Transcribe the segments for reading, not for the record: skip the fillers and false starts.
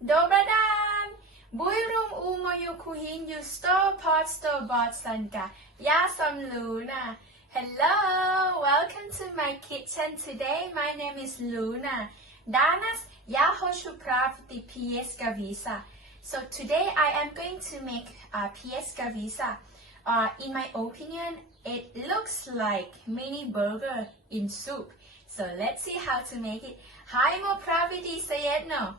Dobar dan! Bujrum u moju kuhinju 100% Ja sam Luna. Hello! Welcome to my kitchen today. My name is Luna. Danas ja hoću praviti pjeskavica. So today I am going to make a pjeskavica. In my opinion, it looks like mini burger in soup. So let's see how to make it. Hajmo praviti zajedno.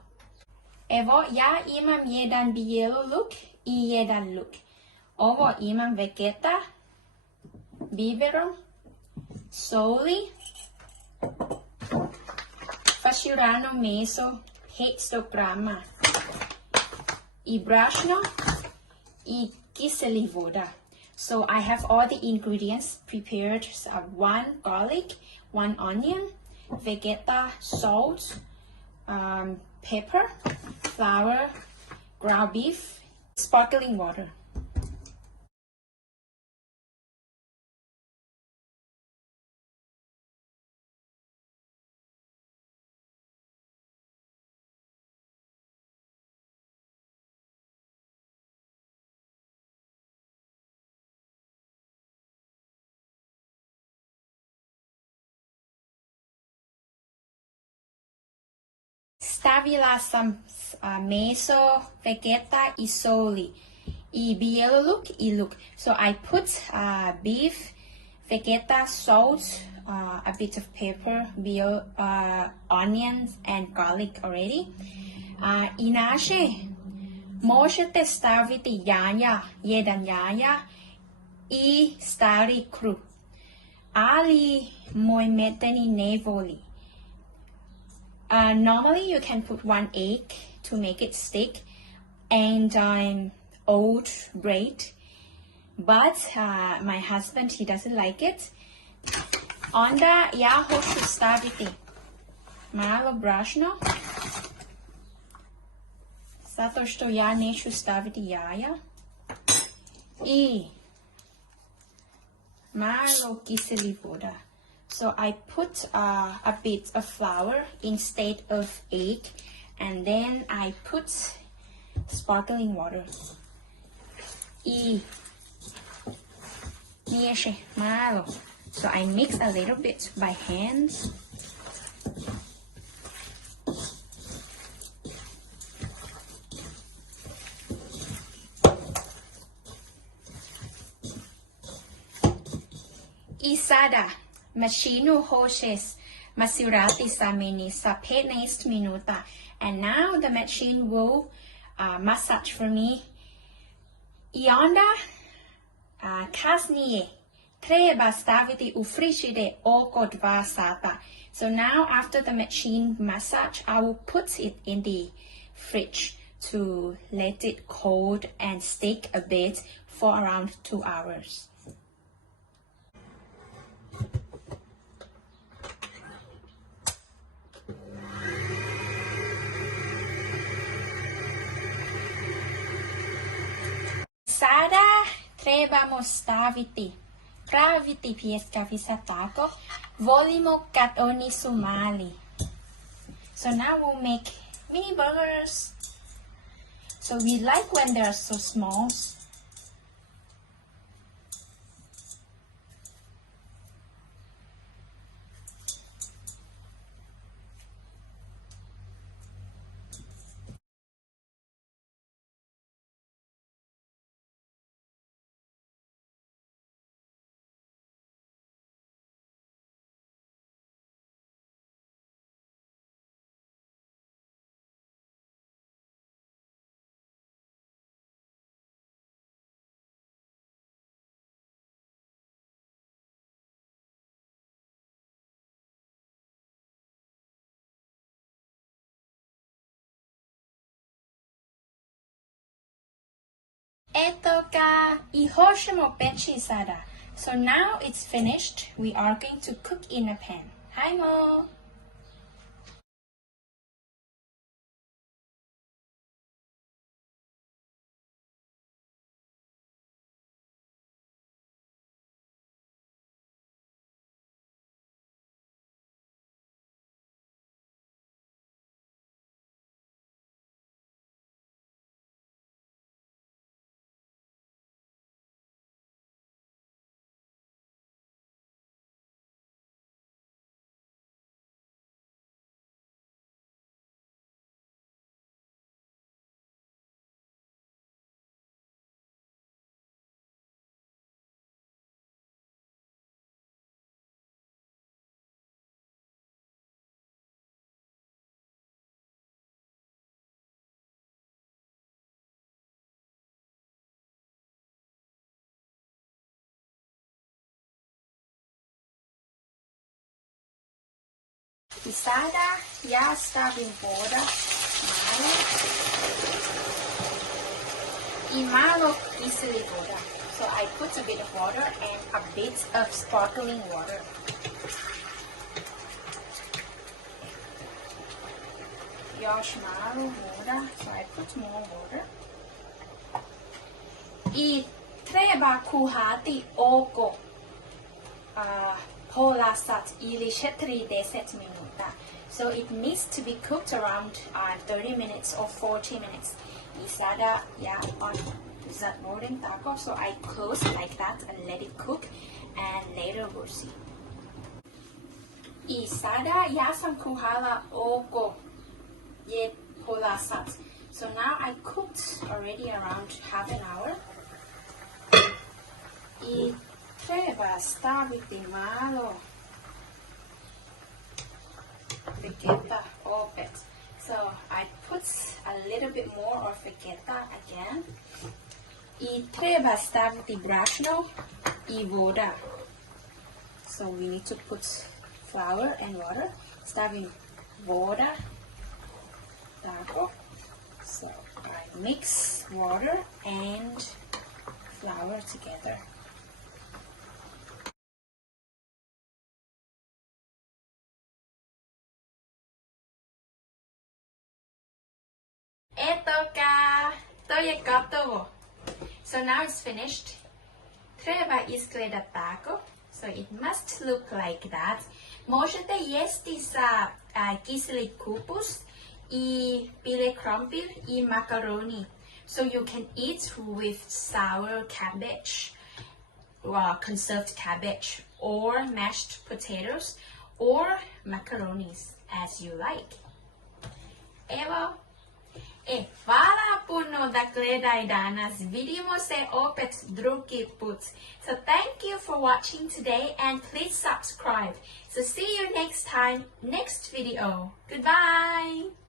Evo, ja imam jedan bijelo luk i jedan luk. Ovo imam vegeta, biberom, soli, faširano meso 500 grama i brašno i kiseli voda. So I have all the ingredients prepared. So 1 garlic, 1 onion, vegeta, salt, pepper, flour, ground beef, sparkling water. Stavila sam meso, vegeta i soli i bijelo luk i luk. So I put beef, vegeta, salt, a bit of pepper, onions and garlic already. Inače, možete staviti jaja, jedan jaja i stari kruh. Ali moj meteni ne voli. Normally you can put 1 egg to make it stick and oat bread, but my husband, he doesn't like it. Onda ja hoću staviti malo brašno, zato što ja neću staviti jaja i malo kiseli voda. So I put a bit of flour instead of egg, and then I put sparkling water. I miješe malo. So I mix a little bit by hands. I sada mašinu hoćeš masirati sa meni sa 15 minuta. And now the machine will massage for me. I onda kasnije treba staviti u frižider oko 2 sata. So now after the machine massage, I will put it in the fridge to let it cold and stick a bit for around 2 hours. Sada trebamo praviti pjeskavica tako. Volimo kad oni su mali. So now we'll make mini burgers. So we like when they're so small. Eto ga i hoćemo peći sada. So now it's finished. We are going to cook in a pan. Hajmo! I sada ja stavim voda malo i malo kiseli voda. So I put a bit of water and a bit of sparkling water. Još malo voda, so I put more water. I treba kuhati oko pola sat ili 40 minuta. So it needs to be cooked around 30 minutes or 40 minutes. I sada ja zatvorim tako, so I close like that and let it cook, and later we'll see. I sada ja sam kuhala oko pola sat. So now I cooked already around half an hour. I treba staviti malo vegeta opet. So I put a little bit more of vegeta again. I treba staviti brašno I voda. So we need to put flour and water. Stavim voda. Tako. So I mix water and flour together. Eto ga, to je gotovo. So now it's finished. Treba izgledat tako. So it must look like that. Možete jesti sa kiseli kupus I bile krompir I macaroni. So you can eat with sour cabbage, conserved cabbage, or mashed potatoes, or macaronis, as you like. Evo. Hvala puno da gledaj danas. Vidimo se opet drugi put. So thank you for watching today and please subscribe. So see you next time, next video. Goodbye.